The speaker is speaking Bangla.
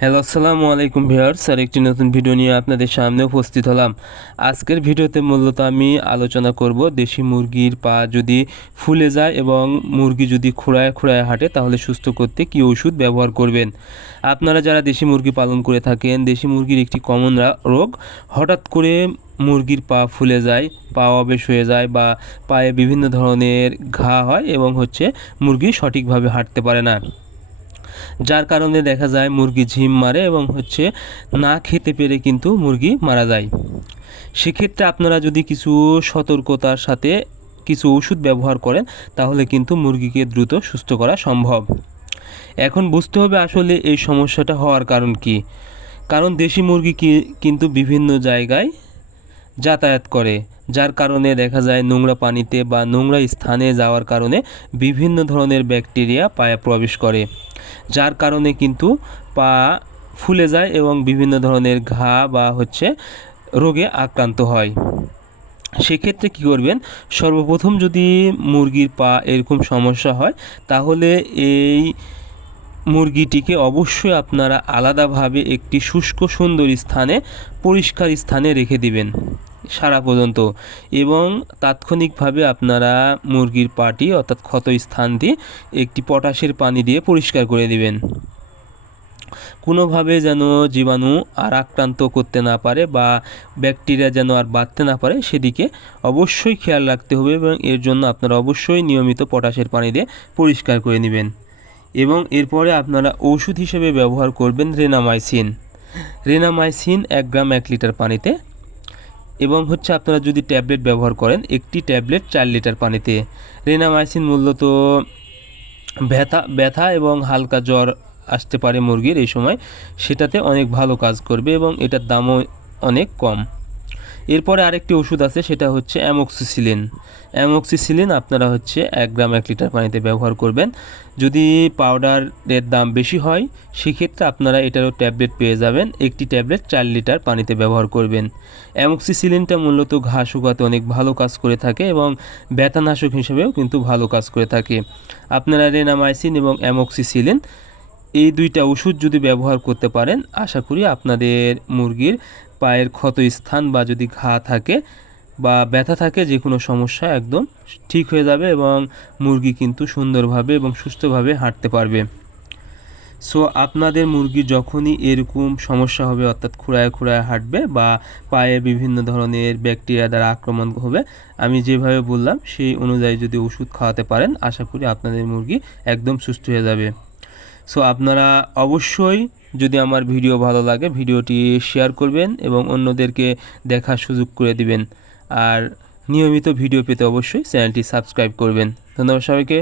হ্যালো আসসালামু আলাইকুম ভিউয়ার্স, আর একটি নতুন ভিডিও নিয়ে আপনাদের সামনে উপস্থিত হলাম। আজকের ভিডিওতে মূলত আমি আলোচনা করব দেশি মুরগির পা যদি ফুলে যায় এবং মুরগি যদি খুঁড়ায় খুঁড়ায় হাঁটে তাহলে সুস্থ করতে কী ওষুধ ব্যবহার করবেন। আপনারা যারা দেশি মুরগি পালন করে থাকেন, দেশি মুরগির একটি কমন রোগ হঠাৎ করে মুরগির পা ফুলে যায়, পা অবেশ হয়ে যায় বা পায়ে বিভিন্ন ধরনের ঘা হয় এবং মুরগি সঠিকভাবে হাঁটতে পারে না, যার কারণে দেখা যায় মুরগি ঝিম মারে এবং না খেতে পেরে কিন্তু মুরগি মারা যায়। সেক্ষেত্রে আপনারা যদি কিছু সতর্কতার সাথে কিছু ওষুধ ব্যবহার করেন তাহলে কিন্তু মুরগিকে দ্রুত সুস্থ করা সম্ভব। এখন বুঝতে হবে আসলে এই সমস্যাটা হওয়ার কারণ কি। কারণ দেশি মুরগি কিন্তু বিভিন্ন জায়গায় যাতায়াত করে, যার কারণে দেখা যায় নোংরা পানিতে বা নোংরা স্থানে যাওয়ার কারণে বিভিন্ন ধরনের ব্যাকটেরিয়া পায়ে প্রবেশ করে, যার কারণে কিন্তু পা ফুলে যায় এবং বিভিন্ন ধরনের ঘা বা রোগে আক্রান্ত হয়। সেক্ষেত্রে কী করবেন, সর্বপ্রথম যদি মুরগির পা এরকম সমস্যা হয় তাহলে এই মুরগিটিকে অবশ্যই আপনারা আলাদাভাবে একটি শুষ্ক সুন্দর স্থানে, পরিষ্কার স্থানে রেখে দিবেন সারা পর্যন্ত, এবং তাৎক্ষণিকভাবে আপনারা মুরগির পাটি অর্থাৎ ক্ষত স্থানটি একটি পটাশের পানি দিয়ে পরিষ্কার করে দিবেন। কোনোভাবে যেন জীবাণু আর আক্রান্ত করতে না পারে বা ব্যাকটেরিয়া যেন আর বাড়তে না পারে সেদিকে অবশ্যই খেয়াল রাখতে হবে, এবং এর জন্য আপনারা অবশ্যই নিয়মিত পটাশের পানি দিয়ে পরিষ্কার করে নেবেন। এবং এরপরে আপনারা ওষুধ হিসেবে ব্যবহার করবেন রেনামাইসিন 1 গ্রাম 1 লিটার পানিতে, এবং আপনারা যদি ট্যাবলেট ব্যবহার করেন একটি ট্যাবলেট 4 লিটার পানিতে। রেনামাইসিন মূলত ব্যথা এবং হালকা জ্বর আসতে পারে মুরগির এই সময়, সেটাতে অনেক ভালো কাজ করবে এবং এটার দামও অনেক কম। এরপরে আরেকটি ওষুধ আছে, সেটা অ্যামোক্সিসিলিন আপনারা 1 গ্রাম 1 লিটার পানিতে ব্যবহার করবেন। যদি পাউডারের দাম বেশি হয় সেক্ষেত্রে আপনারা এটারও ট্যাবলেট পেয়ে যাবেন, একটি ট্যাবলেট 4 লিটার পানিতে ব্যবহার করবেন। অ্যামোক্সিসিলিনটা মূলত ঘা শুকাতে অনেক ভালো কাজ করে থাকে এবং ব্যথানাশক হিসেবেও কিন্তু ভালো কাজ করে থাকে। আপনারা রেনামাইসিন এবং অ্যামোক্সিসিলিন এই দুইটা ওষুধ যদি ব্যবহার করতে পারেন, আশা করি আপনাদের মুরগির পায়ের ক্ষত স্থান বা যদি ঘা থাকে বা ব্যথা থাকে, যে কোনো সমস্যা একদম ঠিক হয়ে যাবে এবং মুরগি কিন্তু সুন্দরভাবে এবং সুস্থভাবে হাঁটতে পারবে। সো আপনাদের মুরগি যখনই এরকম সমস্যা হবে, অর্থাৎ খুঁড়ায় খুঁড়ায় হাঁটবে বা পায়ে বিভিন্ন ধরনের ব্যাকটেরিয়া দ্বারা আক্রমণ হবে, আমি যেভাবে বললাম সেই অনুযায়ী যদি ওষুধ খাওয়াতে পারেন, আশা করি আপনাদের মুরগি একদম সুস্থ হয়ে যাবে। সো আপনারা অবশ্যই, যদি আমার ভিডিও ভালো লাগে ভিডিওটি শেয়ার করবেন এবং অন্যদেরকে দেখার সুযোগ করে দিবেন, আর নিয়মিত ভিডিও পেতে অবশ্যই চ্যানেলটি সাবস্ক্রাইব করবেন। ধন্যবাদ সবাইকে।